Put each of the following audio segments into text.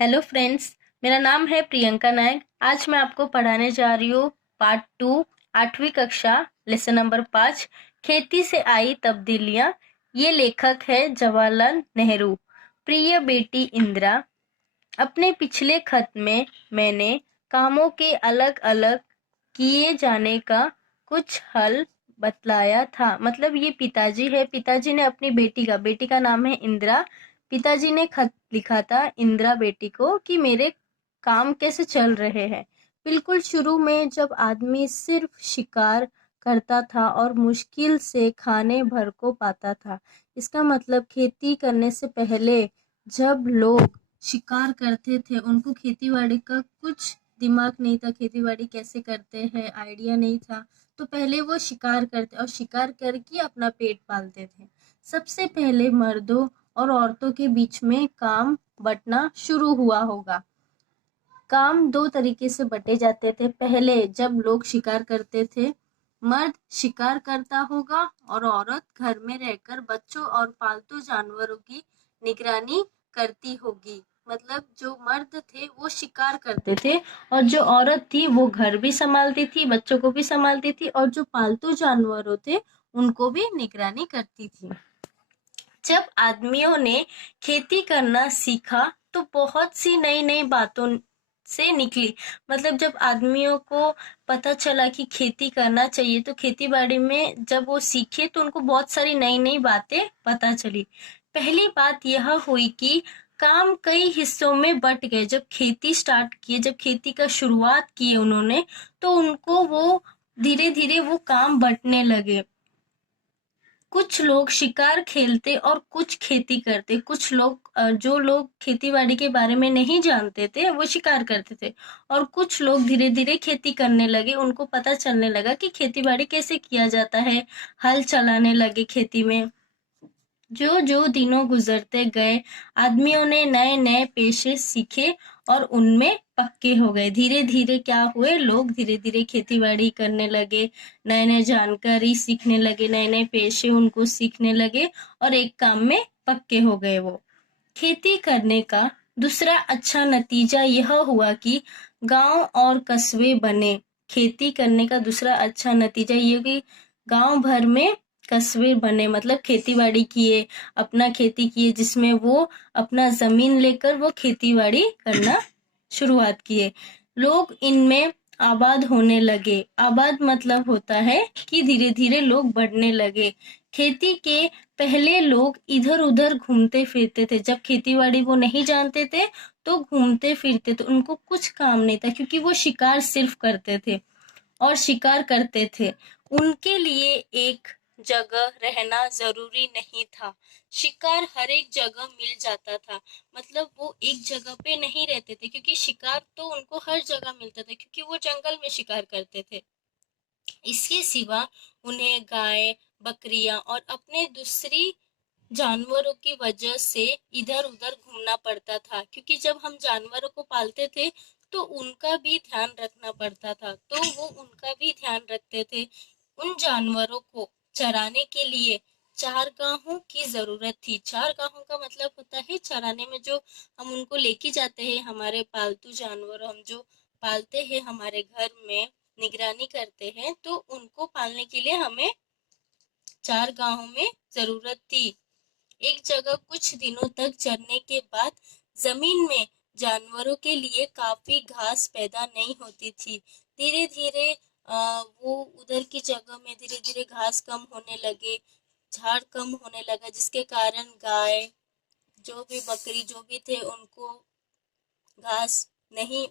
Hello friends. मेरा नाम है प्रियंका नायक। आज मैं आपको पढ़ाने जा रही हूँ पार्ट 2 8वीं कक्षा लेसन नंबर 5 खेती से आई तब्दीलियाँ। ये लेखक है जवाहरलाल नेहरू। प्रिय बेटी इंदिरा, अपने पिछले खत में मैंने कामों के अलग अलग किए जाने का कुछ हल बतलाया था। मतलब ये पिताजी है, पिताजी ने अपनी बेटी का नाम है इंदिरा। पिताजी ने खत लिखा था इंदिरा बेटी को कि मेरे काम कैसे चल रहे हैं। बिल्कुल शुरू में जब आदमी सिर्फ शिकार करता था और मुश्किल से खाने भर को पाता था। इसका मतलब खेती करने से पहले जब लोग शिकार करते थे, उनको खेतीबाड़ी का कुछ दिमाग नहीं था, खेतीबाड़ी कैसे करते हैं आइडिया नहीं था। तो पहले वो शिकार करते और शिकार करके अपना पेट पालते थे। सबसे पहले मर्दों और औरतों के बीच में काम बंटना शुरू हुआ होगा। काम दो तरीके से बंटे जाते थे। पहले जब लोग शिकार करते थे, मर्द शिकार करता होगा और औरत घर में रहकर बच्चों और पालतू जानवरों की निगरानी करती होगी। मतलब जो मर्द थे वो शिकार करते थे और जो औरत थी वो घर भी संभालती थी, बच्चों को भी संभालती थी और जो पालतू जानवरों थे उनको भी निगरानी करती थी। जब आदमियों ने खेती करना सीखा तो बहुत सी नई नई बातों से निकली। मतलब जब आदमियों को पता चला कि खेती करना चाहिए तो खेती बाड़ी में जब वो सीखे तो उनको बहुत सारी नई नई बातें पता चली। पहली बात यह हुई कि काम कई हिस्सों में बट गए। जब खेती स्टार्ट किए, जब खेती का शुरुआत की उन्होंने, तो उनको वो धीरे धीरे वो काम बंटने लगे। कुछ लोग शिकार खेलते और कुछ खेती करते। कुछ लोग जो लोग खेतीबाड़ी के बारे में नहीं जानते थे वो शिकार करते थे और कुछ लोग धीरे धीरे खेती करने लगे। उनको पता चलने लगा कि खेतीबाड़ी कैसे किया जाता है, हल चलाने लगे खेती में। जो जो दिनों गुजरते गए, आदमियों ने नए नए पेशे सीखे और उनमें पक्के हो गए। धीरे धीरे क्या हुए, लोग धीरे धीरे खेती बाड़ी करने लगे, नए नए जानकारी सीखने लगे, नए नए पेशे उनको सीखने लगे और एक काम में पक्के हो गए वो। खेती करने का दूसरा अच्छा नतीजा यह हुआ कि गांव और कस्बे बने। खेती करने का दूसरा अच्छा नतीजा ये कि गांव भर में कस्बे बने। मतलब खेती बाड़ी किए, अपना खेती किए, जिसमें वो अपना जमीन लेकर वो खेती बाड़ी करना शुरुआत किए। लोग इनमें आबाद होने लगे। आबाद मतलब होता है कि धीरे धीरे लोग बढ़ने लगे। खेती के पहले लोग इधर उधर घूमते फिरते थे। जब खेतीबाड़ी वो नहीं जानते थे तो घूमते फिरते थे, उनको कुछ काम नहीं था क्योंकि वो शिकार सिर्फ करते थे और शिकार करते थे। उनके लिए एक जगह रहना जरूरी नहीं था। शिकार हर एक जगह मिल जाता था। मतलब वो एक जगह पे नहीं रहते थे क्योंकि शिकार तो उनको हर जगह मिलता था क्योंकि वो जंगल में शिकार करते थे। इसके सिवा उन्हें गाय, बकरियां और अपने दूसरी जानवरों की वजह से इधर उधर घूमना पड़ता था क्योंकि जब हम जानवरों को पालते थे तो उनका भी ध्यान रखना पड़ता था, तो वो उनका भी ध्यान रखते थे। उन जानवरों को चराने के लिए चारगाहों की जरूरत थी। चारगाहों का मतलब होता है चराने में जो हम उनको लेके जाते हैं, हमारे पालतू जानवर हम जो पालते हैं हमारे घर में, निगरानी करते हैं, तो उनको पालने के लिए हमें चारगाहों में जरूरत थी। एक जगह कुछ दिनों तक चरने के बाद जमीन में जानवरों के लिए काफी घास पैदा नहीं होती थी। धीरे धीरे वो उधर की जगह में धीरे धीरे घास कम होने लगे, झाड़ कम होने लगा, जिसके कारण गाय, जो भी बकरी जो भी थे उनको घास नहीं।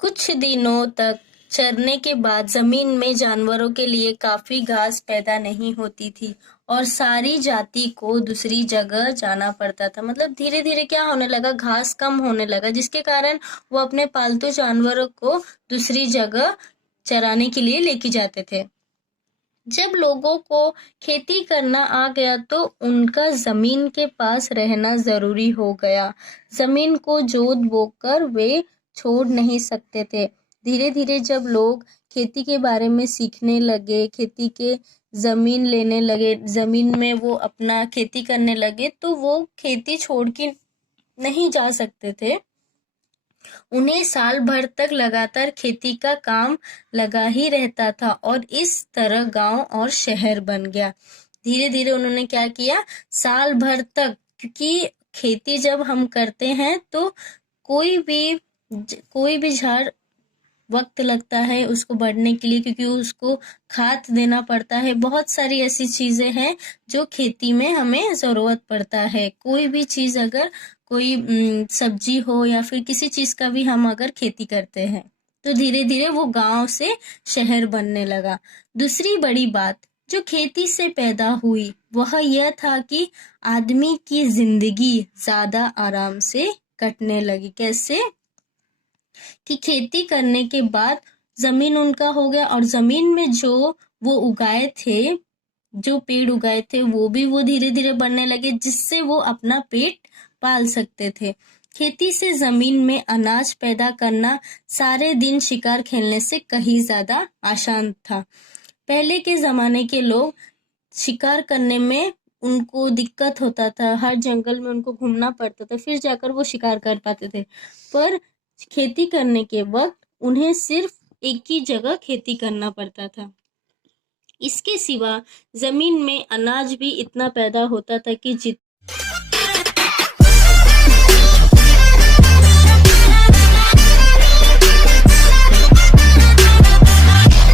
कुछ दिनों तक चरने के बाद जमीन में जानवरों के लिए काफी घास पैदा नहीं होती थी और सारी जाति को दूसरी जगह जाना पड़ता था। मतलब धीरे धीरे क्या होने लगा, घास कम होने लगा, जिसके कारण वो अपने पालतू जानवरों को दूसरी जगह चराने के लिए लेके जाते थे। जब लोगों को खेती करना आ गया तो उनका जमीन के पास रहना जरूरी हो गया। जमीन को जोत बोकर वे छोड़ नहीं सकते थे। धीरे धीरे जब लोग खेती के बारे में सीखने लगे, खेती के जमीन लेने लगे, जमीन में वो अपना खेती करने लगे, तो वो खेती छोड़ के नहीं जा सकते थे, उन्हें साल भर तक लगातार खेती का काम लगा ही रहता था और इस तरह गांव और शहर बन गया। धीरे धीरे उन्होंने क्या किया, साल भर तक, क्योंकि खेती जब हम करते हैं तो कोई भी झाड़ वक्त लगता है उसको बढ़ने के लिए, क्योंकि उसको खाद देना पड़ता है। बहुत सारी ऐसी चीजें हैं जो खेती में हमें जरूरत पड़ता है। कोई भी चीज, अगर कोई सब्जी हो या फिर किसी चीज का भी हम अगर खेती करते हैं तो धीरे धीरे वो गांव से शहर बनने लगा। दूसरी बड़ी बात जो खेती से पैदा हुई वह यह था कि आदमी की जिंदगी ज्यादा आराम से कटने लगी। कैसे? कि खेती करने के बाद जमीन उनका हो गया और जमीन में जो वो उगाए थे, जो पेड़ उगाए थे वो भी वो धीरे धीरे बढ़ने लगे, जिससे वो अपना पेट पाल सकते थे। खेती से जमीन में अनाज पैदा करना सारे दिन शिकार खेलने से कहीं ज्यादा आसान था। पहले के जमाने के लोग शिकार करने में उनको दिक्कत होता था, हर जंगल में उनको घूमना पड़ता था, फिर जाकर वो शिकार कर पाते थे। पर खेती करने के वक्त उन्हें सिर्फ एक ही जगह खेती करना पड़ता था। इसके सिवा जमीन में अनाज भी इतना पैदा होता था कि